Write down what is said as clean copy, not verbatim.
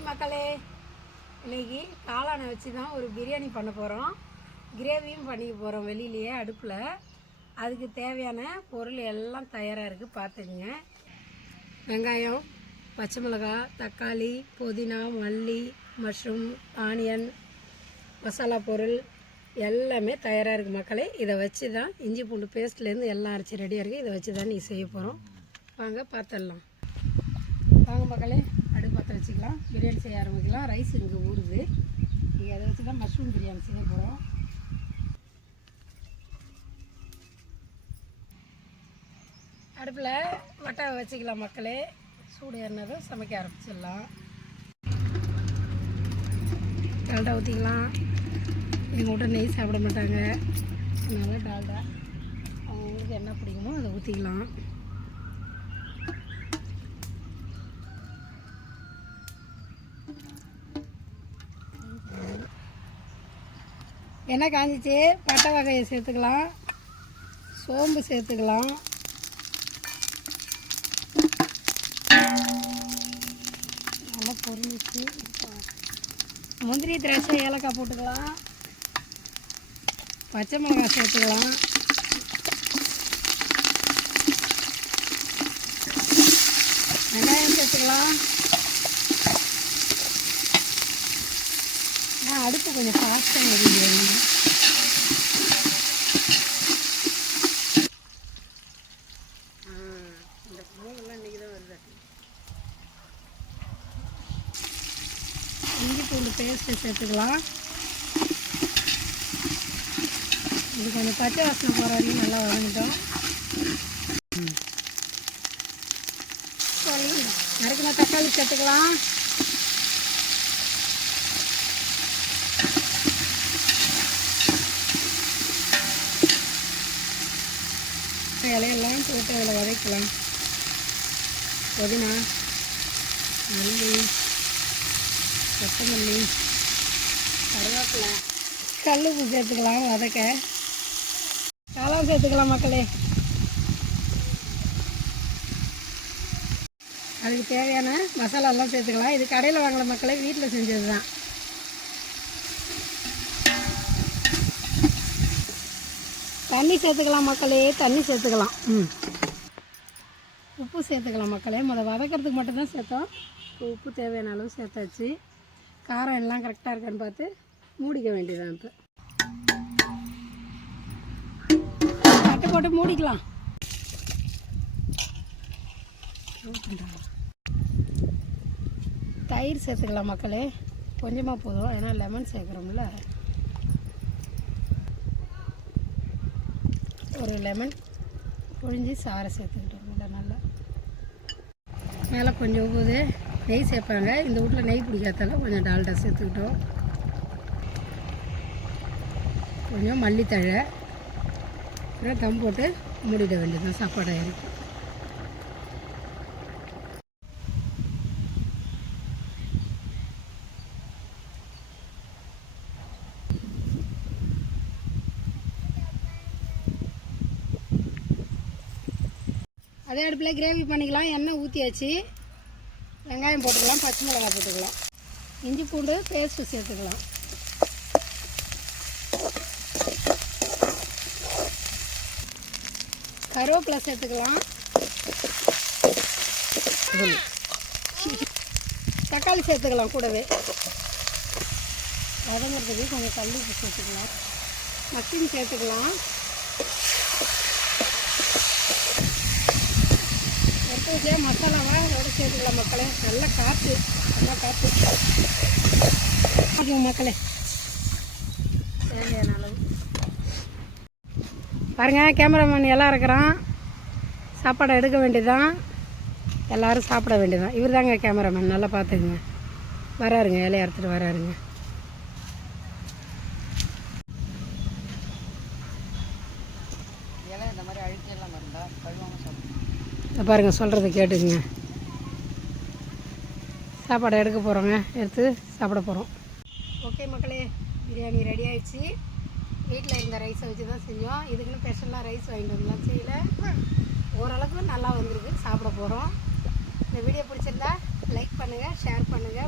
Hi மக்களே, இன்றைக்கி காளானை வச்சு தான் ஒரு பிரியாணி பண்ண போகிறோம். கிரேவியும் பண்ணிக்க போகிறோம் வெளியிலேயே அடுப்பில். அதுக்கு தேவையான பொருள் எல்லாம் தயாராக இருக்குது, பார்த்துக்குங்க. வெங்காயம், பச்சை மிளகாய், தக்காளி, புதினா, மல்லி, மஷ்ரூம், ஆனியன், மசாலா பொருள் எல்லாமே தயாராக இருக்குது மக்களே. இதை வச்சு தான் இஞ்சி பூண்டு பேஸ்ட்லேருந்து எல்லாம் அரைச்சி ரெடியாக இருக்குது. இதை வச்சு தான் நீ செய்ய போகிறோம். வாங்க பார்த்துடலாம். வாங்க மக்களே, அடுப்பு பற்ற வச்சுக்கலாம். பிரியாணி செய்ய ஆரம்பிக்கலாம். ரைஸ் இங்கே ஊறுது. இங்கே அதை வச்சு தான் மஷ்ரூம் பிரியாணி செய்ய போகிறோம். அடுப்பில் வட்டை வச்சுக்கலாம் மக்களே. சூடு ஏறினதும் சமைக்க ஆரம்பிச்சிடலாம். டால்டா ஊற்றிக்கலாம். எங்கள் வீட்டை நெய் சாப்பிட மாட்டாங்க, அதனால் டால்டா அவங்களுக்கு என்ன பிடிக்குமோ அதை ஊற்றிக்கலாம். எண்ணெய் காஞ்சிச்சு. பட்டை வகையை சேர்த்துக்கலாம், சோம்பு சேர்த்துக்கலாம், நல்லா பொரிஞ்சிச்சு. முந்திரி, திராட்சை, ஏலக்காய் போட்டுக்கலாம். பச்சை மிளகாய் சேர்த்துக்கலாம். வெங்காயம் சேர்த்துக்கலாம். அடுப்பு கொஞ்சம் ஃபாஸ்ட்டாக எரியுது. இந்த மூணுலாம் இன்றைக்கி தான் வருது. இஞ்சி பூண்டு பேஸ்ட்டு சேர்த்துக்கலாம். இது கொஞ்சம் பச்சை வாசனை போகிற வரைக்கும் நல்லா வதங்கிட்டோம். சரி, நறுக்கின தக்காளி சேர்த்துக்கலாம். இலையெல்லாம் போட்டு அதில் வதக்கலாம். புதினா, மல்லி, கொத்தமல்லி, கருவேப்பிலை, கல்லுப்பு சேர்த்துக்கலாம். வதக்க காளான் சேர்த்துக்கலாம் மக்களே. அதுக்கு தேவையான மசாலாலாம் சேர்த்துக்கலாம். இது கடையில் வாங்கல மக்களே, வீட்டில் செஞ்சது தான். தண்ணி சேர்த்துக்கலாம் மக்களே, தண்ணி சேர்த்துக்கலாம். உப்பு சேர்த்துக்கலாம் மக்களே. வதக்கிறதுக்கு மட்டும்தான் சேர்த்தோம். உப்பு தேவையான அளவு சேர்த்தாச்சு. காரம் எல்லாம் கரெக்டாக இருக்கான்னு பார்த்து மூடிக்க வேண்டியதான். இப்போ தட்டு போட்டு மூடிக்கலாம். தயிர் சேர்த்துக்கலாம் மக்களே. கொஞ்சமாக போதும், ஏன்னா லெமன் சேர்க்குறோம்ல. ஒரு லெமன் புழிஞ்சி சாரை சேர்த்துக்கிட்டோம். நல்லா மேலே கொஞ்சம் ஊது நெய் சேர்ப்பாங்க. இந்த வீட்டில் நெய் பிடிக்காதால கொஞ்சம் டால்டா சேர்த்துக்கிட்டோம். கொஞ்சம் மல்லித்தழை, அப்புறம் தம் போட்டு மூடிட வேண்டியதுதான். சாப்பாடு ஆயிருக்கு. அதே அடுப்பில் கிரேவி பண்ணிக்கலாம். எண்ணெய் ஊற்றியாச்சு. வெங்காயம் போட்டுக்கலாம், பச்சை மிளகாய் போட்டுக்கலாம், இஞ்சி பூண்டு பேஸ்ட்டு சேர்த்துக்கலாம். கருவேப்பிலை சேர்த்துக்கலாம். தக்காளி சேர்த்துக்கலாம் கூடவே. வதங்கிறதுக்கு கொஞ்சம் கல்லுப்பு சேர்த்துக்கலாம். மஷ்ரூம் சேர்த்துக்கலாம். மசாலாவா அதோட சேர்த்துக்கலாம் மக்களே. நல்லா காற்று மக்களே. தேவையான அளவு பாருங்கள். கேமராமேன் எல்லாம் இருக்கிறான். சாப்பாடை எடுக்க வேண்டியதுதான். எல்லோரும் சாப்பிட வேண்டியதான். இவர் தாங்க கேமராமேன். நல்லா பார்த்துக்குங்க. வராருங்க, இலையை அறுத்துட்டு வராருங்க. இந்த மாதிரி அழுத்தெல்லாம் இருந்தால் கழுவாமல் பாருங்கள், சொல்கிறத கேட்டுக்குங்க. சாப்பாடை எடுக்க போகிறோங்க, எடுத்து சாப்பிட போகிறோம். ஓகே மக்களே, பிரியாணி ரெடி ஆகிடுச்சு. வீட்டில் இருந்த ரைஸை வச்சு தான் செஞ்சோம். இதுக்குன்னு ஸ்பெஷலாக ரைஸ் வாங்கிட்டு வரலாம் செய்யலை. ஓரளவுக்கு நல்லா வந்திருக்கு. சாப்பிட போகிறோம். இந்த வீடியோ பிடிச்சிருந்தா லைக் பண்ணுங்கள், ஷேர் பண்ணுங்கள்.